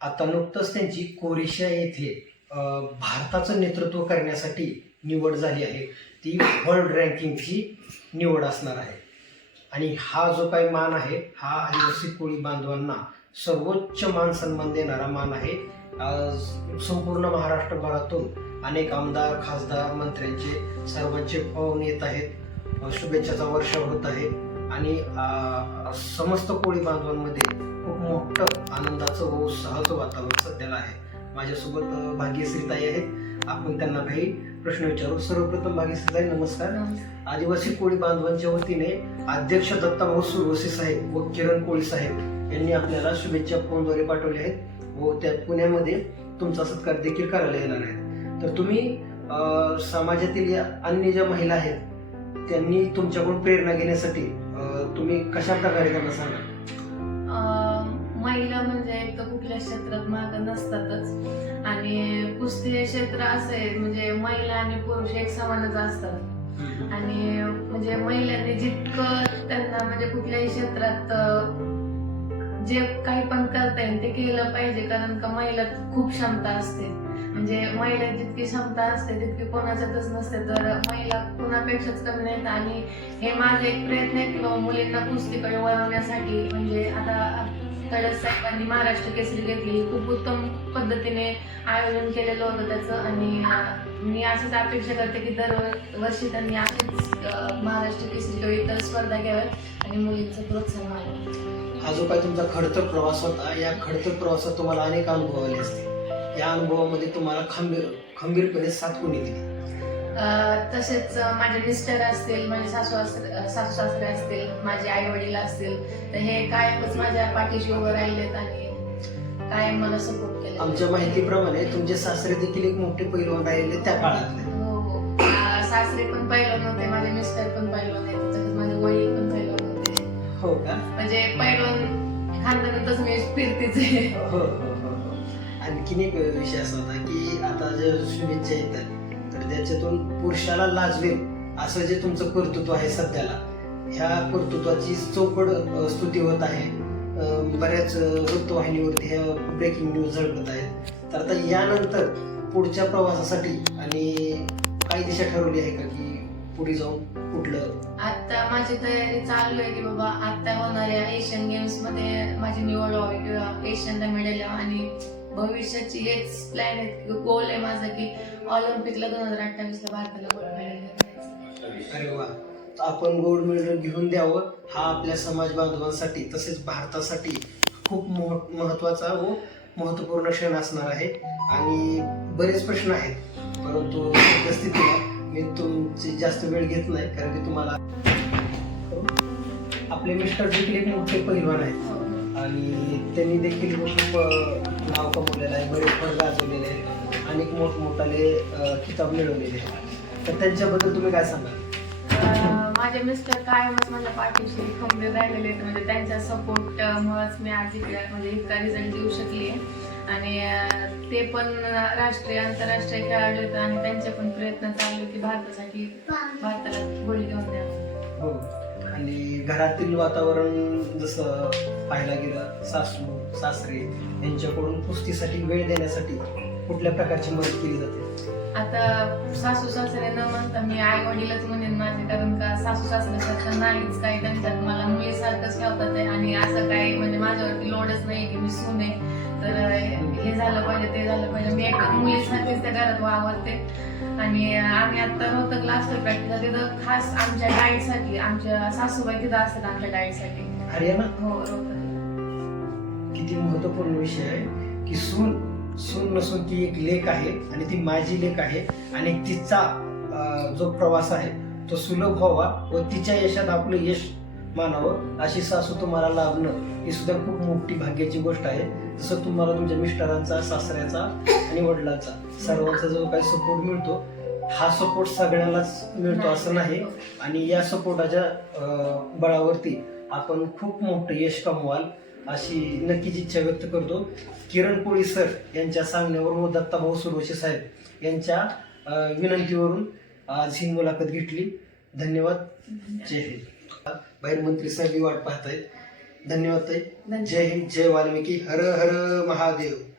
आता नुकतंच त्यांची कोरिशिया येथे भारताचं नेतृत्व करण्यासाठी निवड झाली आहे. ती वर्ल्ड रँकिंगची निवड असणार आहे. आणि हा जो काही मान आहे हा आदिवासी कोळी बांधवांना सर्वोच्च मान सन्मान देणारा मान आहे. संपूर्ण महाराष्ट्रभरातून अनेक आमदार खासदार मंत्र्यांचे सर्वांचे पाहून येत आहेत. शुभेच्छाचा वर्षाव होत आहे. आणि समस्त कोळी बांधवांमध्ये खूप मोठं आनंदाचं व उत्साहाचं वातावरण सध्याला आहे. माझ्यासोबत भाग्यश्रीताई आहेत. आपण त्यांना काही प्रश्न विचारू. सर्वप्रथम भाग्यश्रीताई नमस्कार. आदिवासी कोळी बांधवांच्या वतीने अध्यक्ष दत्ताभाऊ सुरवसे साहेब व किरण कोळी साहेब यांनी आपल्याला शुभेच्छा फोनद्वारे पाठवले आहेत व त्या पुण्यामध्ये तुमचा सत्कार देखील करायला येणार आहे. तर तुम्ही समाजातील या अन्य ज्या महिला आहेत त्यांनी तुमच्याकडून प्रेरणा घेण्यासाठी तुम्ही कशा प्रकारे त्यांना सांगा? महिला म्हणजे एक तर कुठल्या क्षेत्रात माग नसतातच. आणि कुस्ती हे क्षेत्र असं आहे म्हणजे महिला आणि पुरुष एक समानच असतात. आणि म्हणजे महिलांनी जितकं त्यांना म्हणजे कुठल्याही क्षेत्रात जे काही पण करता येईल ते केलं पाहिजे कारण का महिलात खूप क्षमता असते. म्हणजे महिला जितकी क्षमता असते तितकी कोणाच्यातच नसते. तर महिला कुणापेक्षाच कमी नाहीत. आणि हे माझा एक प्रयत्न आहे की मुलींना कुस्तीकडे वळवण्यासाठी. म्हणजे आता कळस साहेबांनी महाराष्ट्र केसरी घेतली. खूप उत्तम पद्धतीने आयोजन केलेलं होतं त्याचं. आणि मी अशीच अपेक्षा करते की दरवर्षी त्यांनी असेच महाराष्ट्र केसरी किंवा इतर स्पर्धा घ्याव्यात आणि मुलींचं प्रोत्साहन व्हावं हा जो काही तुमचा खडतर प्रवास होता या खडतर प्रवासात तुम्हाला अनेक अनुभव आले असतील. या अनुभवामध्ये तुम्हाला खंबीर खंबीरपणे साथ कोणी दिली तसेच माझे मिस्टर असतील माझे सासू सासू सासरे असतील माझे आई वडील असतील तर हे कायमच माझ्या पाठीशी उभं राहिलेत आणि कायम मला सपोर्ट केला आमच्या माहितीप्रमाणे तुमचे सासरे देखील एक मोठे पैलवान राहिले त्या काळातले. हो हो. सासरे पण पैलवान होते माझे मिस्टर पण पैलवान आहेत तसेच माझे वडील पण पैलवान होते. हो का? म्हणजे पैलवान खानदानातच मी फिरतीच आहे. हो हो. आणखीन एक विषय असा होता की आता जे शुभेच्छा येतात तर त्याच्यातून पुरुषाला लाजवेल असं जे तुमचं कर्तृत्व आहे सध्याला ह्या कर्तृत्वाची चौकड स्तुती होत आहे. बऱ्याच वृत्तवाहिनीवरती ह्या ब्रेकिंग न्यूज झळकत आहेत. तर आता यानंतर पुढच्या प्रवासासाठी आणि काही दिशा ठरवली आहे का की पुढे जाऊन कुठलं? आता माझी तयारी चालू आहे की बाबा आता होणाऱ्या एशियन गेम्समध्ये माझी निवड व्हावी किंवा एशियनला मेडल यावं. आणि भविष्याची हेच प्लॅन आहे गोल आहे माझा की ऑलिम्पिकला दोन हजार अठ्ठावीस ला भारताला गोल्ड मेडल अरे वा. आपण गोल्ड मेडल घेऊन द्यावं. हा आपल्या समाज बांधवांसाठी तसेच भारतासाठी खूप मोह- महत्त्वाचा व महत्त्वपूर्ण क्षण असणार आहे. आणि बरेच प्रश्न आहेत. परंतु स्थितीला मी तुमची जास्त वेळ घेत नाही कारण की तुम्हाला आपले मिस्टर देखील एक मोठे पैलवान आहेत. आणि त्यांनी देखील खूप नाव कमवलेलं आहे बरेच फळ गाजवलेले आहेत अनेक मोठमोठाले किताब मिळवलेले आहेत. तर त्यांच्याबद्दल तुम्ही काय सांगाल? माझे मिस्टर कायमच माझ्या पाठीशी खंबीर राहिलेले आहेत. म्हणजे त्यांच्या सपोर्ट मुळेच मी आज इकडे म्हणजे इतका रिझल्ट देऊ शकली आहे. आणि ते पण राष्ट्रीय आंतरराष्ट्रीय खेळाडू आहेत आणि त्यांचे पण प्रयत्न चालू आहेत की भारतासाठी भारताला गोल्ड घेऊन द्यावं. हो. आणि घरातील वातावरण जसं पाहायला गेलं सासू सासरे यांच्याकडून कुस्तीसाठी वेळ देण्यासाठी कुठल्या प्रकारची मदत केली जाते? आता सासू सासरे न म्हणता मी आई वडीलच म्हणेन माझे कारण का सासू सासऱ्यासारखं नाहीच काही त्यांच्यात मला मुलीसारखंच ठेवतात आहे आणि असं काही म्हणजे माझ्यावरती लोडच नाही की मी सुने तर हे झालं पाहिजे ते झालं पाहिजे मी एकदम मुलीसारखीच त्या घरात वावरते. आणि आम्ही आता रोहतक असतो प्रॅक्टिस तिथं खास आमच्या डाएटसाठी आमच्या सासूबाई तिथं असतात आमच्या डाएटसाठी हरियाणा हो किती महत्त्वपूर्ण विषय आहे की सून सून नसून ती एक लेख आहे आणि ती माझी लेख आहे. आणि तिचा जो प्रवास आहे तो सुलभ व्हावा व तिच्या यशात आपलं यश मानावं. अशी सासू तुम्हाला लाभणं ही सुद्धा खूप मोठी भाग्याची गोष्ट आहे. जसं तुम्हाला तुमच्या मिस्टरांचा सासऱ्याचा आणि वडिलांचा सर्वांचा जो काही सपोर्ट मिळतो हा सपोर्ट सगळ्यांनाच मिळतो असं नाही. आणि या सपोर्टाच्या बळावरती आपण खूप मोठं यश कमवाल अशी नक्कीच इच्छा व्यक्त करतो. किरण कोळी सर यांच्या सांगण्यावरून व दत्ताभाऊ सुरवशे साहेब यांच्या विनंतीवरून आज ही मुलाखत घेतली. धन्यवाद. जय हिंद. बाहेर मंत्री साहेब वाट पाहतायत. धन्यवाद ताई. धन्यवाद. जय हिंद जय वाल्मिकी. हर हर महादेव.